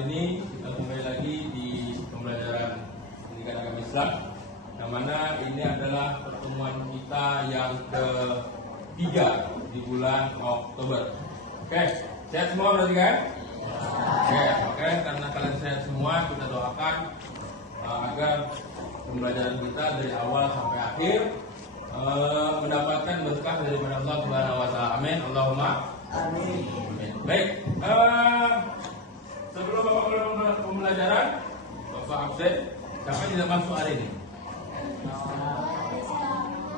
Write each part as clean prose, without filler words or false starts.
Kali ini kita kembali lagi di pembelajaran pendidikan agama Islam, yang mana ini adalah pertemuan kita yang ketiga di bulan Oktober. Oke, sehat semua berarti kan? Oke, karena kalian sehat semua, kita doakan agar pembelajaran kita dari awal sampai akhir mendapatkan berkah daripada Allah Subhanahu wa taala. Amin. Allahumma amin. Baik, sebelum Bapak mulai pembelajaran, Bapak absen. Siapa yang tidak masuk hari ini?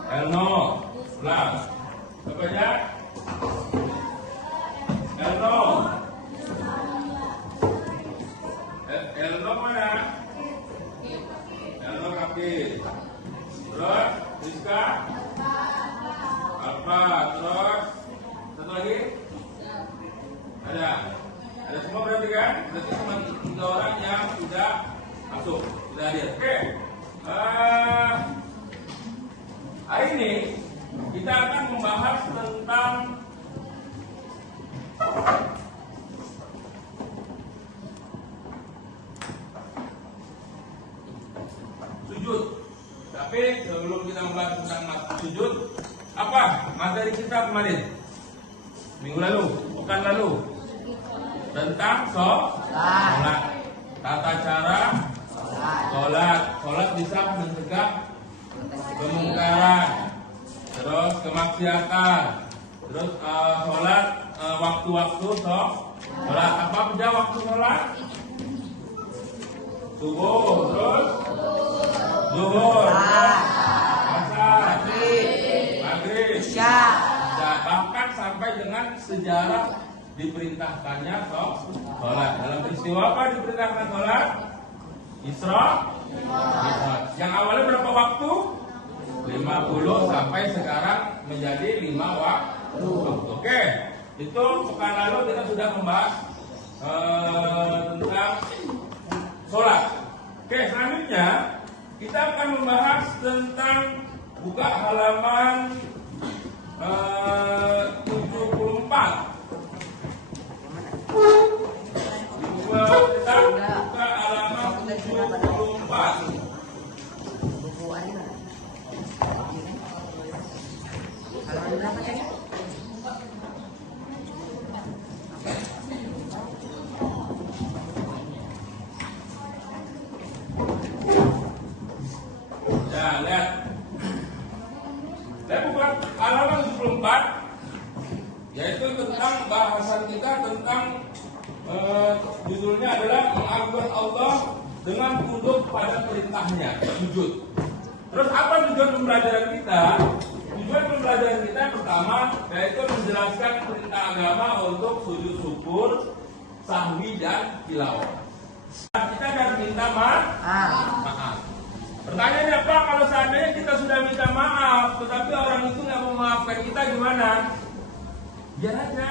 Elno, plus. Bapaknya? Elno. Elno mana? Elno kaki. Terus, Rizka? Apa? Terus, satu lagi? Ada semua berarti kan? Berarti cuma 3 orang yang sudah masuk, sudah hadir. Oke. Hari ini kita akan membahas tentang sujud. Tapi sebelum kita membahas tentang sujud, apa materi kita kemarin? Minggu lalu, pekan lalu, tentang sholat, tata cara sholat bisa mencegah kemungkaran, terus kemaksiatan, terus sholat waktu-waktu sholat. Apa aja waktu sholat? Subuh, terus zuhur, asar, maghrib, isya. Bahkan sampai dengan sejarah diperintahkannya sholat. Dalam peristiwa apa diperintahkan sholat? Isra. Yang awalnya berapa waktu? 50 sampai sekarang menjadi 5 waktu. Oke, itu pekan lalu kita sudah membahas tentang sholat. Oke, selanjutnya kita akan membahas tentang buka halaman 74. Kita buka halaman 74. Halaman berapa tadi? Ya, lihat. Saya buka halaman 74, yaitu tentang bahasan kita tentang judulnya adalah mengagungkan Allah dengan tunduk pada perintahnya, sujud. Terus apa tujuan pembelajaran kita? Tujuan pembelajaran kita pertama yaitu menjelaskan perintah agama untuk sujud syukur, sahwi dan tilawah. Kita akan minta maaf. Pertanyaannya apa? Kalau seandainya kita sudah minta maaf, tetapi orang itu nggak mau memaafkan kita, gimana? Biar aja.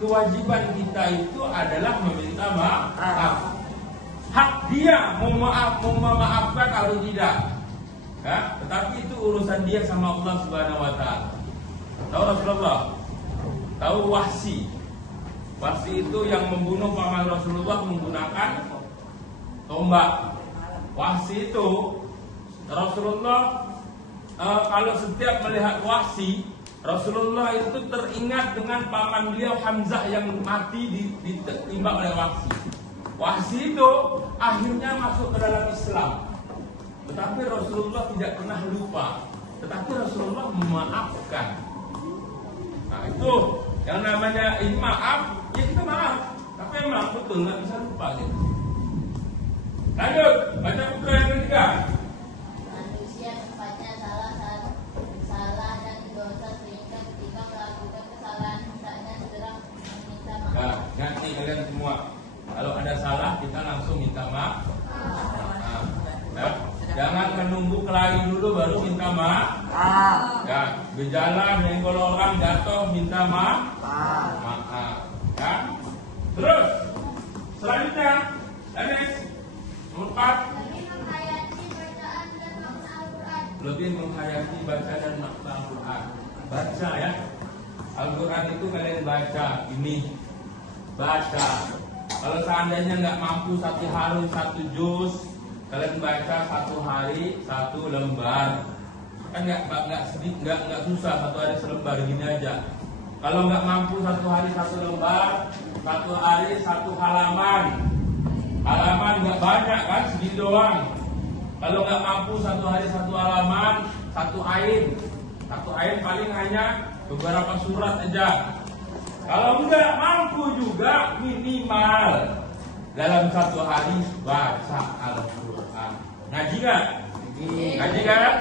Kewajiban kita itu adalah meminta maaf. Hak dia memaafkan atau tidak. Ya, tetapi itu urusan dia sama Allah Subhanahu wa taala. Tahu Rasulullah? Tahu Wahsy? Wahsy itu yang membunuh paman Rasulullah menggunakan tombak. Wahsy itu Rasulullah kalau setiap melihat Wahsy, Rasulullah itu teringat dengan paman beliau Hamzah yang mati ditembak oleh Wahsy. Wahsy itu akhirnya masuk ke dalam Islam. Tetapi Rasulullah tidak pernah lupa. Tetapi Rasulullah memaafkan. Nah itu yang namanya ini maaf, ya kita maaf. Tapi maaf betul, nggak bisa lupa gitu. Lanjut, baca buku yang ketiga. Manusia tempatnya salah dan dosa sehingga ketika melakukan kesalahan hendaknya segera meminta maaf. Nah, nanti kalian semua kalau ada salah kita langsung minta maaf. Ya. Jangan menunggu kelahi dulu baru minta maaf. Ya, berjalan menggol orang jatuh minta maaf. Ya. Terus selanjutnya Anis 4. Lebih menghayati baca dan makna Al-Quran. Baca ya. Al-Quran itu kalian baca ini, baca. Kalau seandainya nggak mampu satu hari satu juz, kalian baca satu hari satu lembar. Kan nggak susah, satu hari selembar gini aja. Kalau nggak mampu satu hari satu lembar, satu hari satu halaman. Halaman nggak banyak kan, segini doang. Kalau nggak mampu satu hari satu halaman, satu ain. Satu ain paling hanya beberapa surat aja. Kalau nggak mampu juga minimal dalam satu hari baca Al-Quran. Ngaji nggak? Ngaji kan?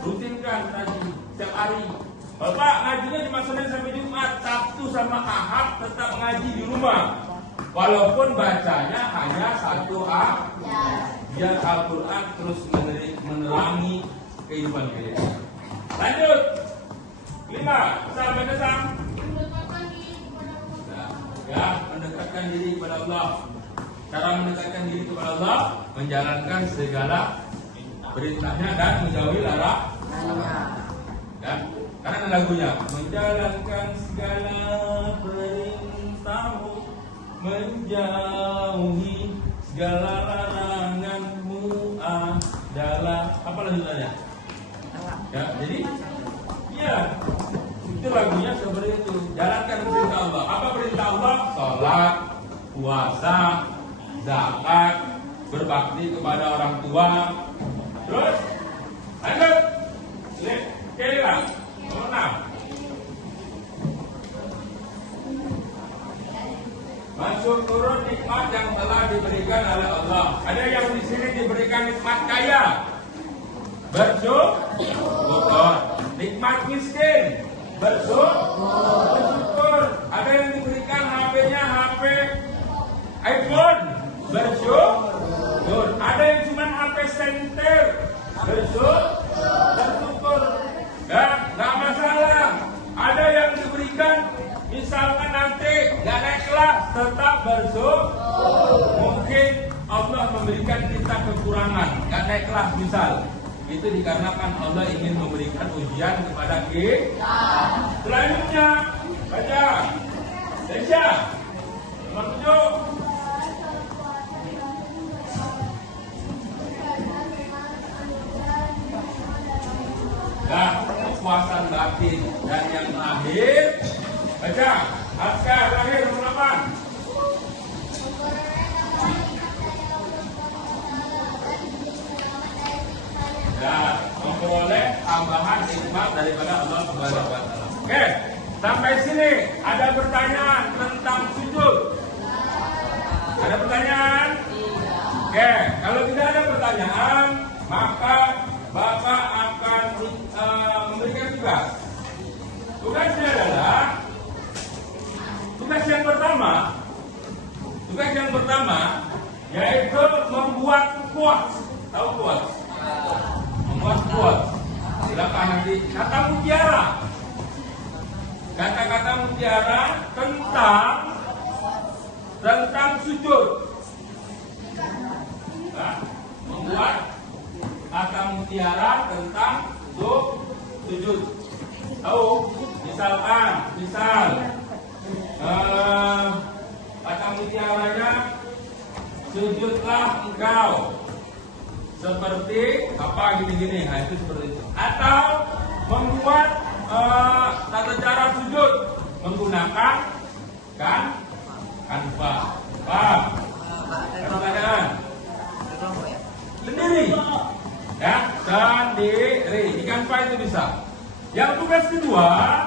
Rutin kan ngaji setiap hari. Bapak ngajinya cuma Senin sampai Jumat, Sabtu sama Ahad tetap ngaji di rumah. Walaupun bacanya hanya satu ayat, biar Al-Quran terus menerangi kehidupan kita. Lanjut. 5. Sampai ke ya, mendekatkan diri kepada Allah. Cara mendekatkan diri kepada Allah, menjalankan segala perintahnya dan menjauhi larangannya. Dan karena ada lagunya, menjalankan segala perintahmu, menjauhi segala laranganmu adalah apa lanjutannya? Ya, jadi ya itu lagunya seperti itu. Jalankan perintah Allah. Apa perintah Allah? Sholat, puasa, zakat, berbakti kepada orang tua. Terus, lanjut. Sekali lagi. Nomor 6. Mensyukuri nikmat yang telah diberikan oleh Allah. Ada yang di sini diberikan nikmat kaya, bersyukur. Nikmat miskin, bersyukur. Ada yang diberikan HP-nya HP iPhone, bersyukur. Ada yang cuma HP senter, bersyukur. Nggak masalah. Ada yang diberikan misalkan nanti nggak naik kelas, tetap bersyukur. Mungkin Allah memberikan kita kekurangan, nggak naik kelas misal. Itu dikarenakan Allah ingin memberikan ujian kepada kita. Selanjutnya, baca. Desya, nomor 7. Nah, kepuasan batin. Dan yang terakhir, baca. Aska, terakhir nomor 8. Dan memperoleh tambahan nikmat daripada Allah Subhanahu wa Ta'ala. Oke, sampai sini ada pertanyaan tentang sujud. Ada pertanyaan? Oke, kalau tidak ada pertanyaan, maka Bapak akan memberikan tugas. Tugasnya adalah tugas yang pertama yaitu membuat quotes. Tahu quotes? Membuat quotes. Silakan nanti kata mutiara. Kata-kata mutiara tentang sujud. Nah, membuat kata mutiara tentang sujud. Tahu? Misalkan, kata mutiaranya, sujudlah engkau seperti apa gini-gini. Nah, itu seperti itu. Atau membuat tata cara sujud menggunakan Canva. Paham? Pertanyaan sendiri, ya, sendiri di Canva itu bisa. Yang tugas kedua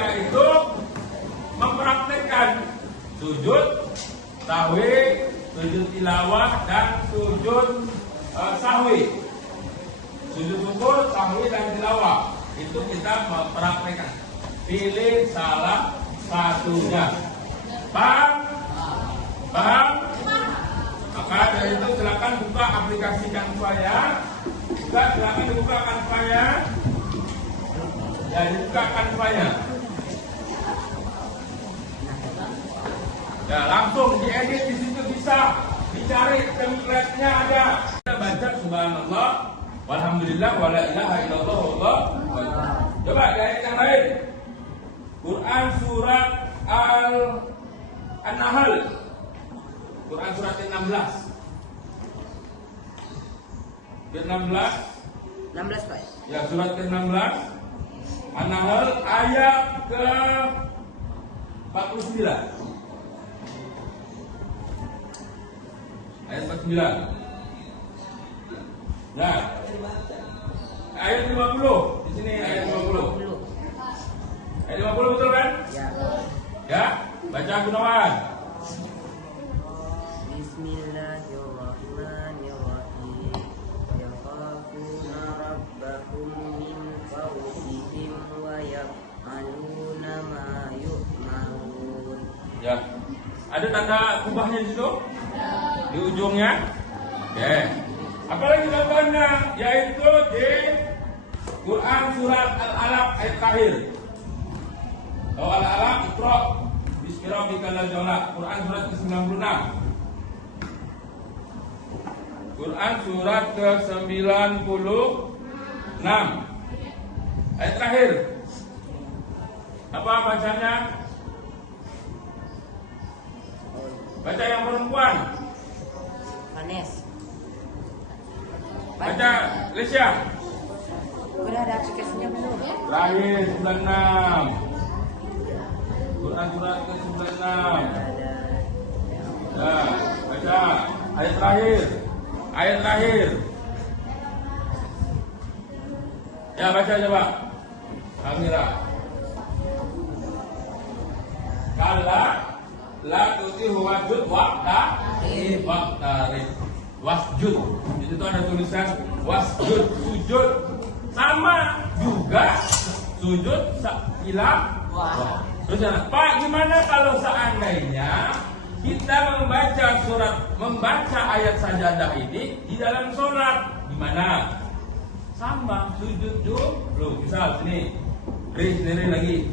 yaitu mempraktekkan sujud sahwi, sujud tilawah, dan sujud sahwi. Sujud syukur, sahwi, dan tilawah itu kita mempraktekkan. Pilih salah satunya. Paham? Maka dari itu silakan buka aplikasi Canva ya. Silakan dibuka Canva-nya. Ya, dibuka Canva-nya. Ya, langsung diedit di situ bisa. Dicari template-nya ada. Kita baca subhanallah, walhamdulillah, wala ilaha illallah, wallahu akbar. Coba ayat yang lain. Quran surat An-Nahl. Quran surat ke-16. Ke-16. 16 Pak. Ya, surat ke-16. An-Nahl ayat ke-49. Ayat 49. Nah, ayat 50. Di sini ayat 50. Ayat 50 betul kan? Ya. Ya, baca Gunawan. Bismillahirrahmanirrahim. Yakhafuna rabbahum min fawqihim wa yaf'aluna ma yu'marun. Ya. Ada tanda kubahnya di situ? Di ujungnya? Oke. Apalagi contohnya, yaitu di Quran surat Al-Alaq ayat terakhir. Oh, Al-Alaq Iqra bismi rabbikal ladzi khalaq. Quran surat ke-96. Quran surat ke-96 ayat terakhir. Apa bacanya? Baca yang perempuan. Vanes. Baca Lesya. Udah ada aplikasinya belum? Terakhir 96. Quran surat ke-96. Ya, baca ayat terakhir. Ayat terakhir. Ya, baca coba. Amira. Kala la tutihu wajud waqtarib. Wasjud. Di situ ada tulisan wasjud, sujud. Sama juga sujud ilah. Terus Pak, gimana kalau seandainya kita membaca ayat sajadah ini di dalam sholat, gimana? Sama sujud dulu. Misal sini, beri sendiri lagi.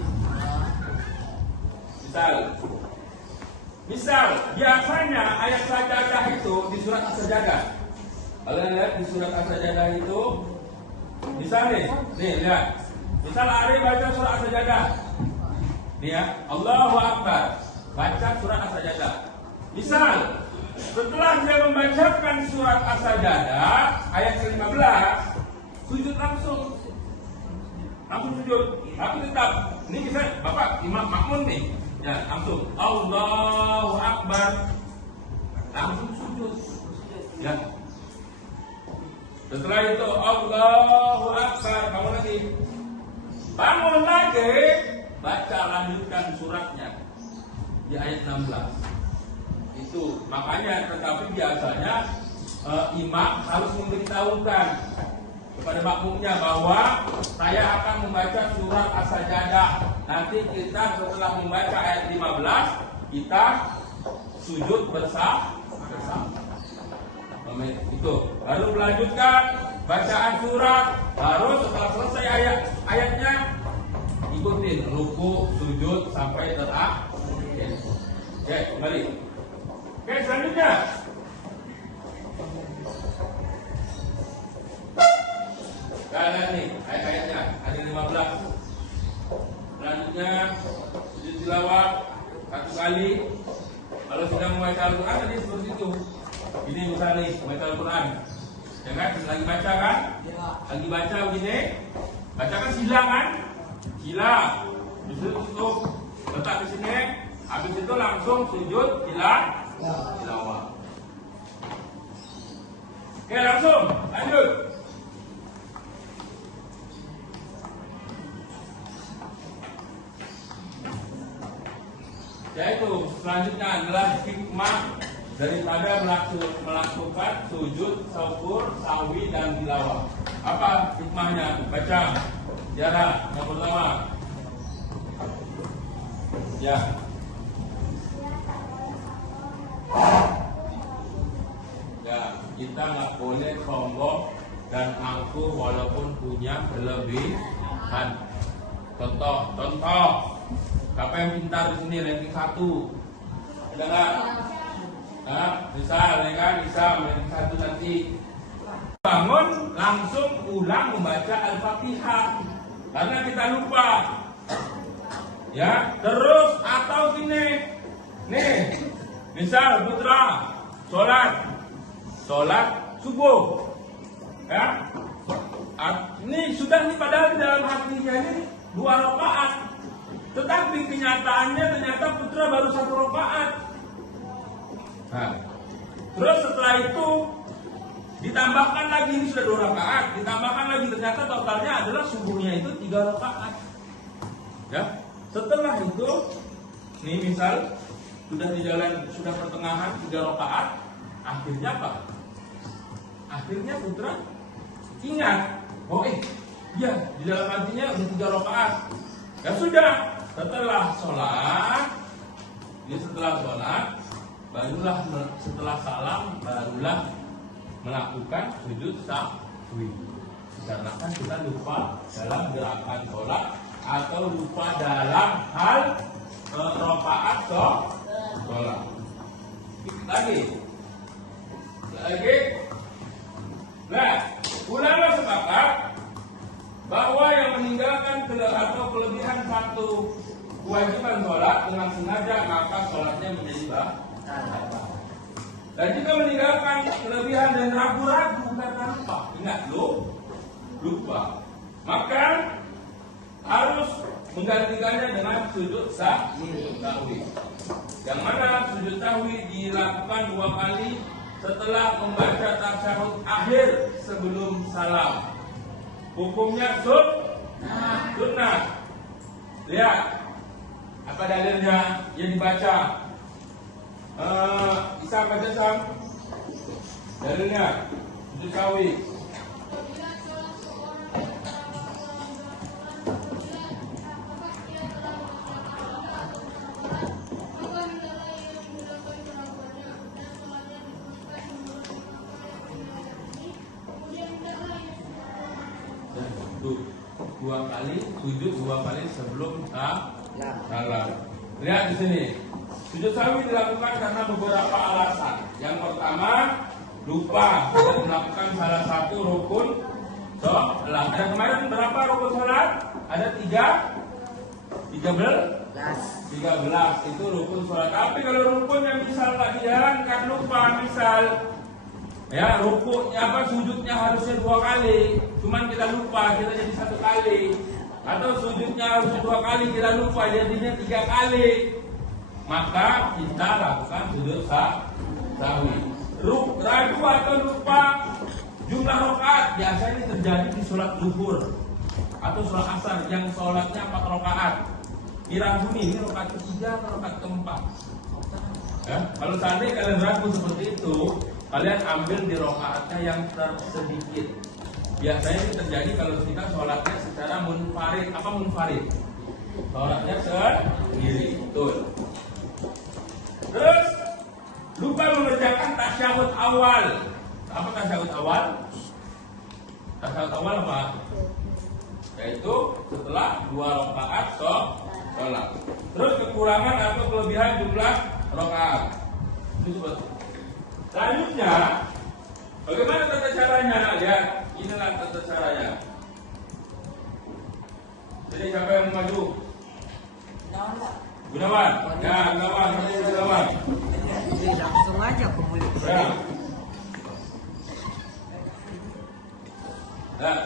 Misal biasanya ayat sajadah itu di surat As-Sajadah. Kalian lihat di surat As-Sajadah itu, misalnya, nih lihat. Misal Ari baca surat As-Sajadah. Nih ya, Allahu Akbar. Baca surat As-Sajadah. Misal setelah dia membacakan surat As-Sajadah ayat ke-15, sujud langsung sujud. Tapi tetap, ini bisa Bapak imam makmum nih. Ya, langsung Allahu Akbar, langsung sujud. Ya. Setelah itu Allahu Akbar, bangun lagi, baca lanjutkan suratnya di ayat 16. Itu makanya, tetapi biasanya imam harus memberitahukan kepada makmumnya bahwa saya akan membaca surat As-Sajadah. Nanti kita setelah membaca ayat 15, kita sujud bersama. Itu baru melanjutkan bacaan surat, baru setelah selesai ayatnya ikutin ruku, sujud sampai terakhir. Oke, kembali. Oke, selanjutnya kalian nih ayat-ayatnya ada 15. Selanjutnya sujud tilawah 1 kali. Kalau sedang membaca Al-Quran tadi seperti itu. Ini misalnya nih membaca Al-Quran, ya kan? Lagi baca kan? Lagi baca begini, baca kan sila kan? Sila. Disuruh letak di sini. Habis itu langsung sujud tilawah. Oke, langsung lanjut. Yaitu selanjutnya adalah hikmah daripada melakukan sujud, syukur, sahwi dan tilawah. Apa hikmahnya? Baca. Sejarah yang pertama. Ya. Ya, kita nggak boleh sombong dan angkuh walaupun punya kelebihan. Contoh. Siapa yang pintar di sini ranking 1? Ada nggak? Nah, misal ya kan, ranking 1 nanti bangun langsung ulang membaca Al-Fatihah karena kita lupa. Ya, terus atau gini. Nih, misal putra sholat subuh. Ya. Ini sudah nih padahal di dalam hatinya ini 2 rakaat. Tetapi kenyataannya ternyata putra baru 1 rakaat. Nah, terus setelah itu ditambahkan lagi, ini sudah 2 rakaat, ditambahkan lagi ternyata totalnya adalah subuhnya itu 3 rakaat. Ya, setelah itu, nih misal sudah di jalan, sudah pertengahan 3 rakaat, akhirnya apa? Akhirnya putra ingat, oh iya di dalam hatinya udah 3 rakaat. Ya sudah, setelah sholat, barulah setelah salam barulah melakukan sujud sahwi. Karena kan kita lupa dalam gerakan sholat atau lupa dalam hal rakaat sholat. Lagi. Nah, ulama sepakat bahwa yang meninggalkan atau kelebihan satu kewajiban sholat dengan sengaja maka sholatnya menjadi batal. Dan jika meninggalkan kelebihan dan ragu-ragu karena apa? Ingat lupa. Maka harus menggantikannya dengan sujud sahwi. Yang mana sujud sahwi dilakukan 2 kali setelah membaca tasyahud akhir sebelum salam. Hukumnya sunnah. Lihat apa dalilnya yang dibaca. Bisa baca Sam? Dalilnya sujud sahwi. Dua kali sujud 2 kali sebelum salam. Lihat di sini. Sujud sahwi dilakukan karena beberapa alasan. Yang pertama, lupa dan melakukan salah satu rukun sholat. Ada kemarin berapa rukun sholat? Ada 13 itu rukun sholat. Tapi kalau rukun yang misal tak dijalankan lupa, misal ya rukuknya sujudnya harusnya 2 kali, cuman kita lupa kita jadi 1 kali, atau sujudnya harusnya 2 kali kita lupa jadinya 3 kali, maka kita lakukan sujud sahwi. Ragu atau lupa jumlah rakaat biasanya terjadi di sholat zuhur atau sholat asar yang sholatnya 4 rakaat. Diragu nih, ini rakaat ketiga atau rakaat keempat. Ya, kalau seandainya kalian ragu seperti itu, kalian ambil di rakaatnya yang tersedikit. Biasanya ini terjadi kalau kita sholatnya secara munfarid. Apa munfarid? Sholatnya sendiri, betul. Terus lupa mengerjakan tasyahud awal. Apa tasyahud awal? Tasyahud awal apa? Yaitu setelah 2 rakaat sholat. Terus kekurangan atau kelebihan jumlah rakaat. Itu betul. Selanjutnya, bagaimana tata caranya? Lihat, inilah tata caranya. Jadi siapa yang maju? Gunawan. Ya, Gunawan. Langsung aja ke mulut. Ya. Nah,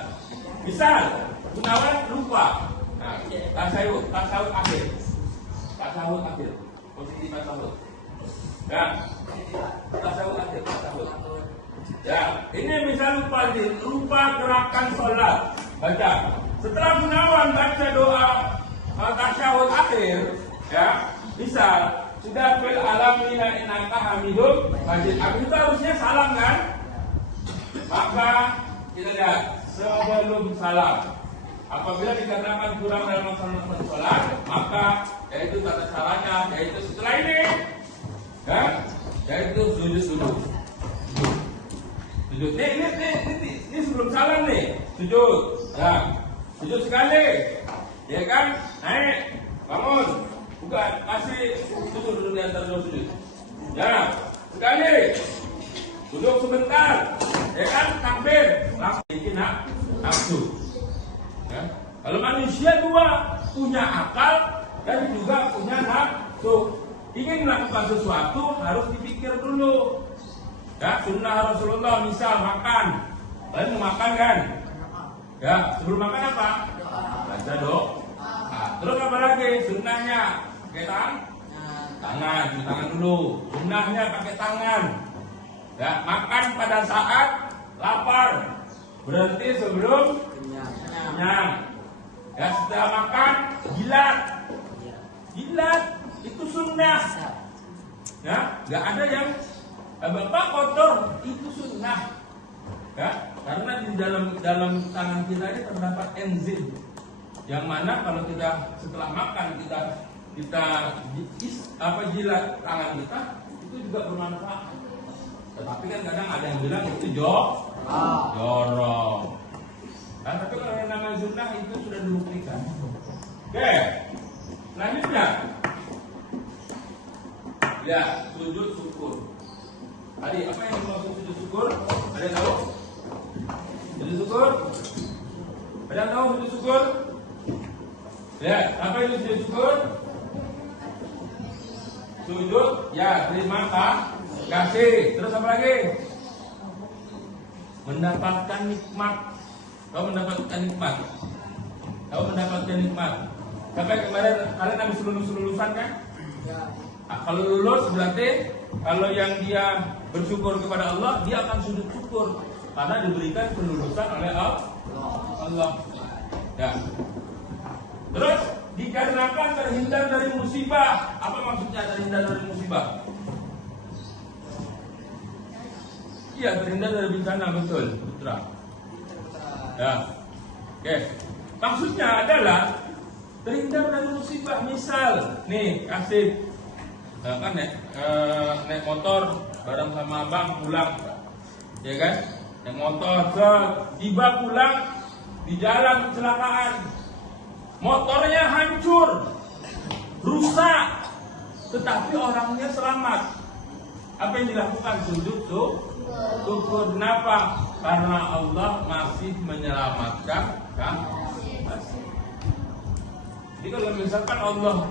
misal Gunawan lupa. Nah, tasawuf akhir. Posisi tasawuf. Ya. Tasawuf akhir. Ya, ini misal lupa gerakan sholat. Baca. Setelah Gunawan baca doa tasyahud akhir, ya, misal sudah fil alamina innaka hamidum majid. Habis itu harusnya salam kan? Maka kita lihat sebelum salam. Apabila dikatakan kurang dalam melaksanakan sholat, maka yaitu tata caranya, yaitu setelah ini, ya, yaitu sujud. Ini sebelum salam nih, sujud. Ya, sujud sekali, ya kan? Naik, bangun, bukan, kasih duduk di antara 2 sujud. Ya, sekali, duduk sebentar, ya kan? Takbir, langsung bikin nafsu. Ya. Kalau manusia 2 punya akal, dan juga punya nafsu. Ingin melakukan sesuatu harus dipikir dulu. Ya, sunnah Rasulullah misal makan. Kalian mau makan kan? Ya, sebelum makan apa? Baca doa. Nah, terus apa lagi? Sunnahnya pakai tangan, cuci tangan dulu. Sunnahnya pakai tangan. Ya, makan pada saat lapar. Berhenti sebelum kenyang. Ya, setelah makan jilat. Jilat itu sunnah. Ya, nggak ada yang bapak kotor, itu sunnah. Ya, karena di dalam tangan kita ini terdapat enzim yang mana kalau kita setelah makan kita jilat tangan kita itu juga bermanfaat. Tetapi kan kadang ada yang bilang itu jorok. Nah, tapi kalau yang namanya sunnah itu sudah dibuktikan. Oke, selanjutnya ya sujud syukur. Tadi apa yang dimaksud sujud syukur? Ada yang tahu? Sujud syukur? Ada yang tahu sujud syukur? Ya, apa itu sujud syukur? Sujud, ya terima kasih. Terus apa lagi? Mendapatkan nikmat. Kau mendapatkan nikmat. Sampai kemarin kalian habis lulusan kan? Nah, kalau lulus berarti kalau yang dia bersyukur kepada Allah, dia akan sujud syukur karena diberikan kelulusan oleh Allah. Ya. Terus dikarenakan terhindar dari musibah. Apa maksudnya terhindar dari musibah? Iya, terhindar dari bencana, betul. Ya. Oke. Maksudnya adalah terhindar dari musibah. Misal, nih kasih kan naik motor bareng sama abang pulang, ya kan? Naik motor, tiba pulang di jalan kecelakaan, motornya hancur, rusak, tetapi orangnya selamat. Apa yang dilakukan? Sujud syukur. Kenapa? Karena Allah masih menyelamatkan kan? Jadi kalau misalkan Allah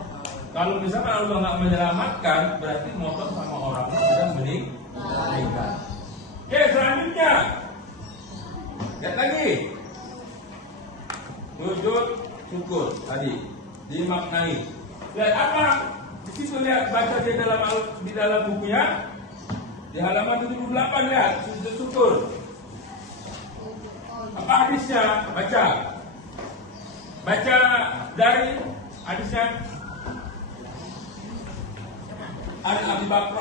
nggak menyelamatkan, berarti motor sama orangnya sudah meninggal. Oke, selanjutnya lihat lagi sujud syukur tadi dimaknai. Lihat apa? Di situ lihat, baca di dalam bukunya di halaman 78, lihat sujud syukur. Apa hadisnya? Baca dari hadisnya. An Abi Bakr.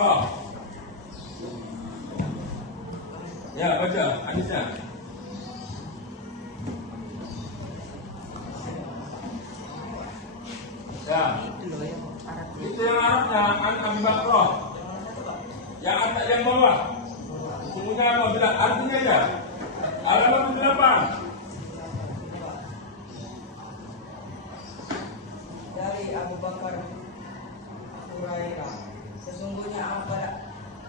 Ya, baca hadisnya. Ya. Itu yang Arabnya An Abi Bakr. Yang bawah. Semuanya apa? Bilang artinya aja. Halaman 78. Dari Abu Bakar Hurairah, sesungguhnya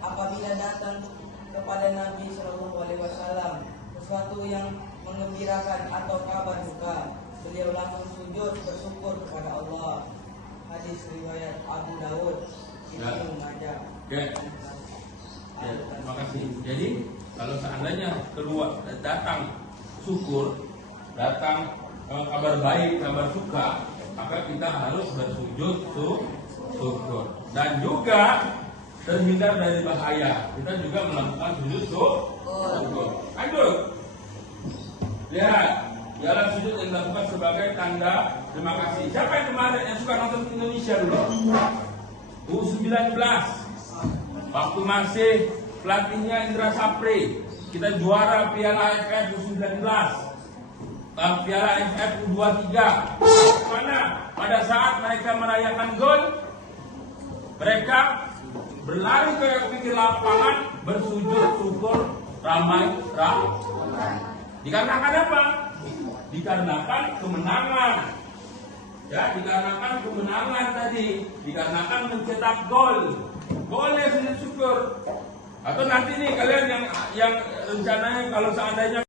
apabila datang kepada Nabi Shallallahu Alaihi Wasallam sesuatu yang menggembirakan atau kabar duka, beliau langsung sujud bersyukur kepada Allah. Hadis riwayat Abu Dawud, Ibnu Majah. Oke. Ya, terima kasih. Jadi kalau seandainya datang syukur, datang kabar baik, kabar suka, maka kita harus bersujud syukur. Dan juga terhindar dari bahaya, kita juga melakukan sujud syukur. Lanjut. Lihat, ialah sujud yang dilakukan sebagai tanda terima kasih. Siapa yang kemarin yang suka nonton Indonesia dulu? U19. Waktu masih pelatihnya Indra Sapri, kita juara Piala AFF U19, Piala AFF U23. Mana? Pada saat mereka merayakan gol, mereka berlari ke pinggir lapangan, bersujud syukur ramai. Dikarenakan apa? Dikarenakan kemenangan. Ya, dikarenakan kemenangan tadi, dikarenakan mencetak gol. Boleh sujud syukur. Atau nanti nih kalian yang rencananya kalau seandainya